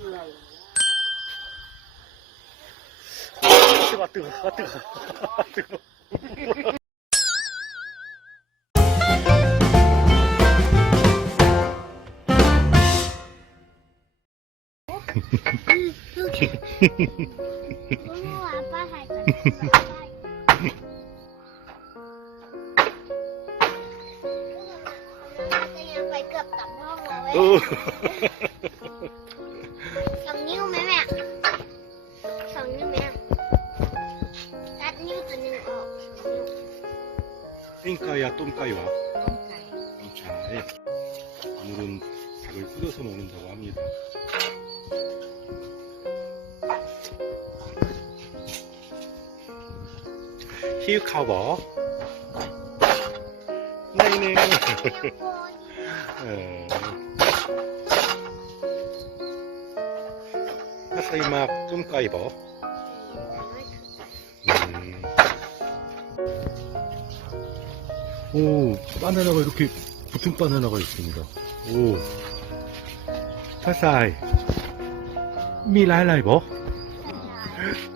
cười 아 뜨거 아 뜨거 아 뜨거 너무 아빠 살짝 그냥 발끝 안 먹어 왜? 小妞妹妹，小妞妹，大妞子妞哦， 땡까야 똥까이와 감자에 오늘은 닭을 끓여서 먹는다고 합니다. 히우카버 네네 小妞。 어. 네, 네. 사이막 똥까이버 음. 오, 바나나가 이렇게 붙은 바나나가 있습니다. 오, 파사이. 미라이라이버?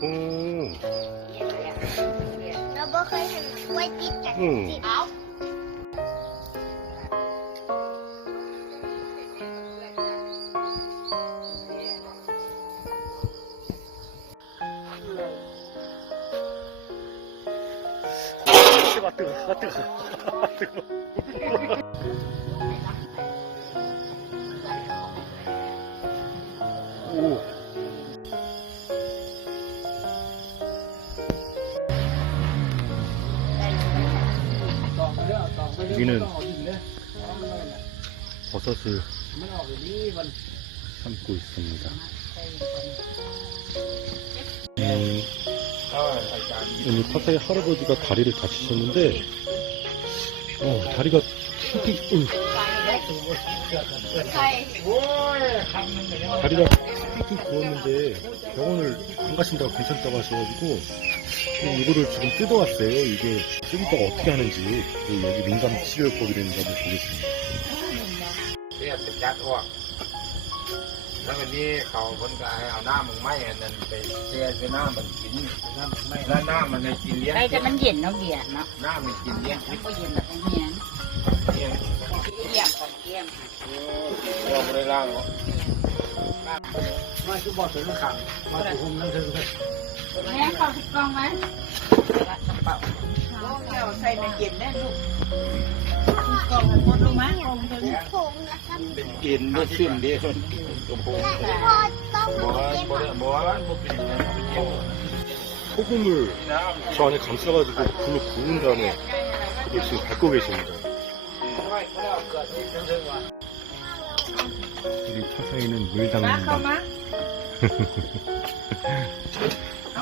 오, เราบ่เคยเห็นกล้วยติดกัน อืม ติด 아, 뜨거. 아, 뜨거. 오. 여기는 버섯을 삶고 있습니다. 음, 오늘 파사의 할아버지가 다리를 다치셨는데 어, 다리가 핑핑, 으, 다리가 핑핑 부었는데 병원을 안 가신다고 괜찮다고 하셔가지고 어, 이거를 지금 뜯어왔어요. 이게 뜯다가 어떻게 하는지 여기 민감 치료법이라는 거 한번 보겠습니다. แล้ววันนี้เขาคนก็ให้เอาหน้ามึงไม่อันนั้นไปเสียไปหน้ามันกินแล้วหน้ามันในกินเลี้ยงไอ้แต่มันเย็นเนาะเบียร์เนาะหน้ามันกินเลี้ยงมันก็เย็นแบบนี้เลี้ยงเยี่ยมก่อนเยี่ยมเราไม่ได้ล่างหรอกมาคือบอกถึงขังมาถึงหุ่มนั่นคือแม่เข้าทุกกล้องไหมกระเป๋าเกี่ยวใส่ในเย็นได้ลูก กล่องหมดลงมั้งลงถึง ผงนะครับ เป็นกินไม่สิ้นเดียวกระโปง และพ่อต้อง บัว มาเก็บ บัวบัวบัวเป็นอย่างนั้นเป็นอย่างนั้น 소금을 저 안에 감싸가지고 불을 구운 다음에 이걸 지금 밟고 계십니다. 우리 파사이는 มาเข้า 물당입니다. มา เอา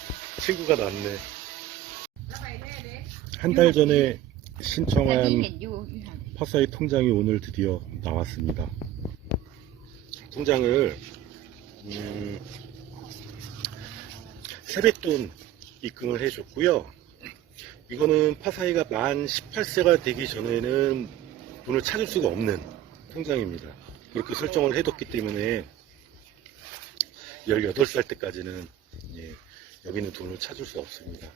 친구가 낫네. 한 달 전에 신청한 파사이 통장이 오늘 드디어 나왔습니다. 통장을 음, 세뱃돈 입금을 해줬고요. 이거는 파사이가 만 18세가 되기 전에는 돈을 찾을 수가 없는 통장입니다. 그렇게 설정을 해뒀기 때문에 18살 때까지는 예, 여기는 돈을 찾을 수 없습니다.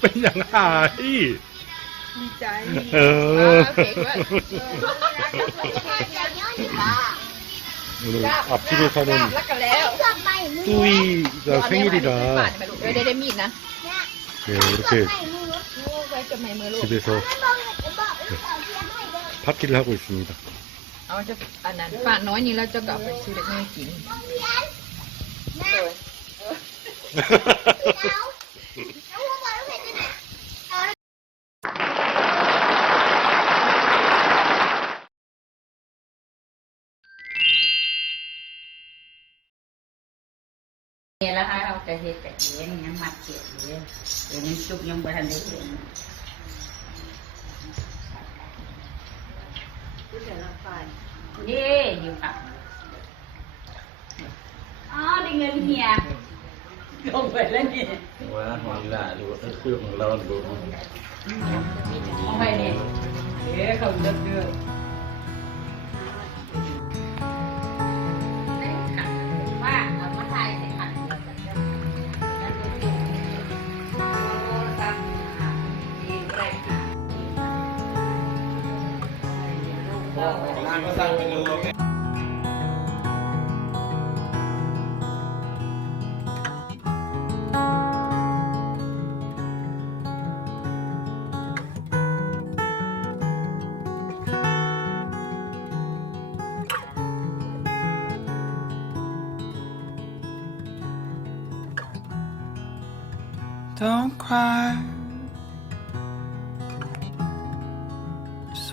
เป็นอย่างหาย ดีใจ เออ 오늘 앞집에 사는 แล้วก็แล้ว 뚜이가 생일이라 เดี๋ยวได้มีดนะ 네, 이렇게 ไว้จะไม่มือลูก 집에서 파티를 하고 있습니다. เอาจะอันนั้นฝาน้อยนี้แล้วจะกลับไปซื้อเด็กแม่กิน เ นี่ยแล้วค่ะเราจะเห็ดแต่เห็นยังมัดเขียดเลยเดี๋ยวนี้ซุกยังบ่ทันได้เห็นนี่อยู่ค่ะอ๋อได้เงินเฮียลงไปแล้วนี่ว่าหอยละดูเครื่องของเราดูเอาไปเนี่ยเอ๊ะเขาเลือกเลือก มองไปข้างก็สร้างเป็นรู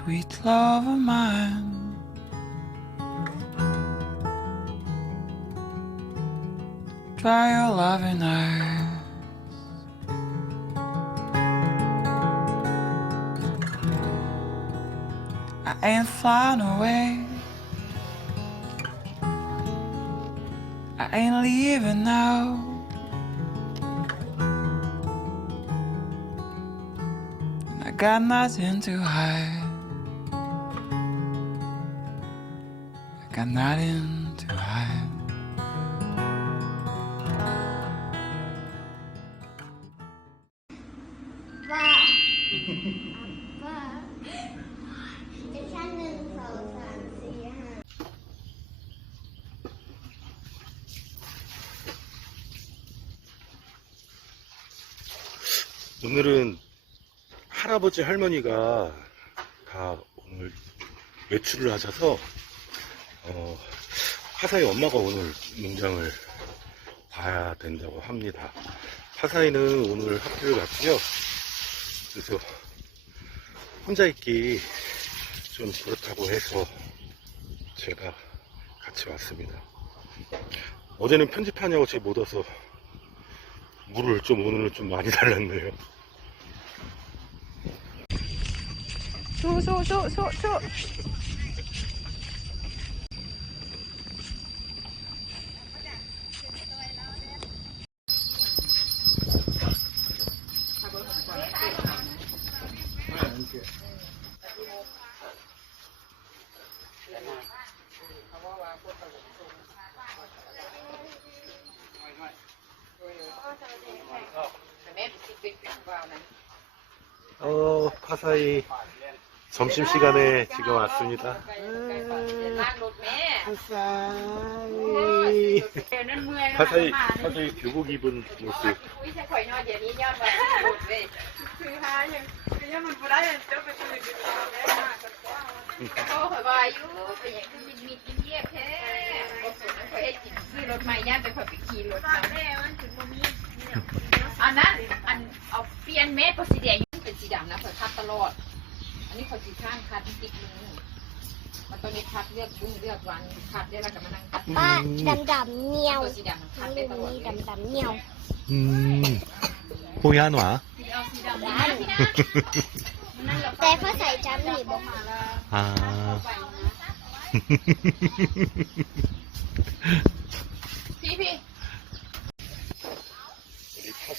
sweet love of mine. Dry your loving eyes. I ain't flying away. I ain't leaving now. I got nothing to hide. Got nothing to hide. 오늘은 할아버지 할머니가 다 오늘 외출을 하셔서 어, 파사의 엄마가 오늘 농장을 봐야 된다고 합니다. 파사이는 오늘 학교를 갔고요. 그래서 혼자 있기 좀 그렇다고 해서 제가 같이 왔습니다. 어제는 편집하냐고 제못 와서 물을 좀 오늘은 좀 많이 달랐네요. 소, 소, 소, 소, 소. 어, 파사이 점심시간에 지금 왔습니다. 파사이. 파사이, 교복 입은 모습. อันนั้นอันเอาเปลี่ยนเม็ดเพระสีแดงมันเป็นสีดำนะข่อยคัดตลอด อันนี้เขาอยสีข้างคัดติ๊กมือมันตัวนี้คัดเลือกบุ้งเลือกวันคัดได้แล้วก็มานั่งป้าดำดำเหนียวสีดำนคัดได้ตลอดนี่ดำดำเหนียว อืมปุยานวเะหลัแต่เขาใส่จำหนีบออกมาแล้ว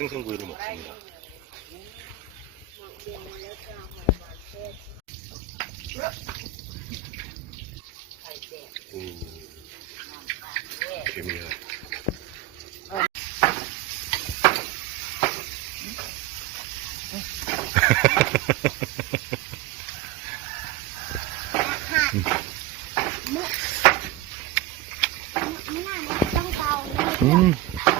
생선구이를 먹습니다. 오, 개미야. 음.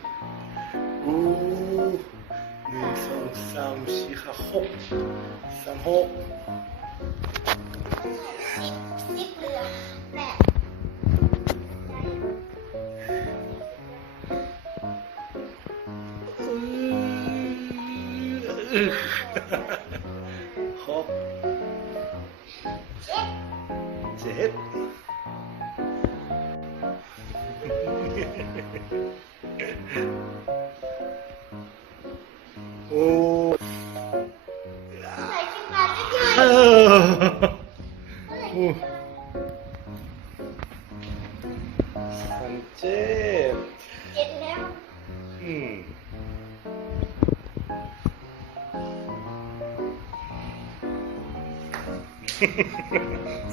三五七和后，三后。Yeah. โอใส่จิ้งจอกได้ไงเออโอ้สันเจ็บเจ็บแล้ว อืม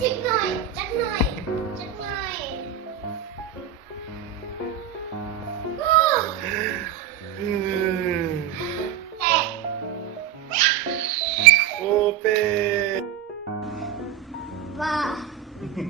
จักหน่อยจัดหน่อยจัดหน่อย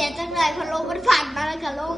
เหรียจังเลยพอลมมันผ่านมาแล้วค่ะลุ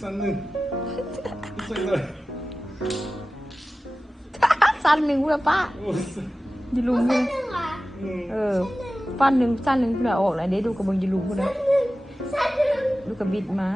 สั้นหนึ่งใส่เลยสั้นหนึ่งเพื่อป้ายิลุงเลยเออฟันหนึ่งสั้นหนึ่งเพื่อออกอะไรเดี๋ยวดูกับเบิงยิลุงพูดนะดูกับบิดมา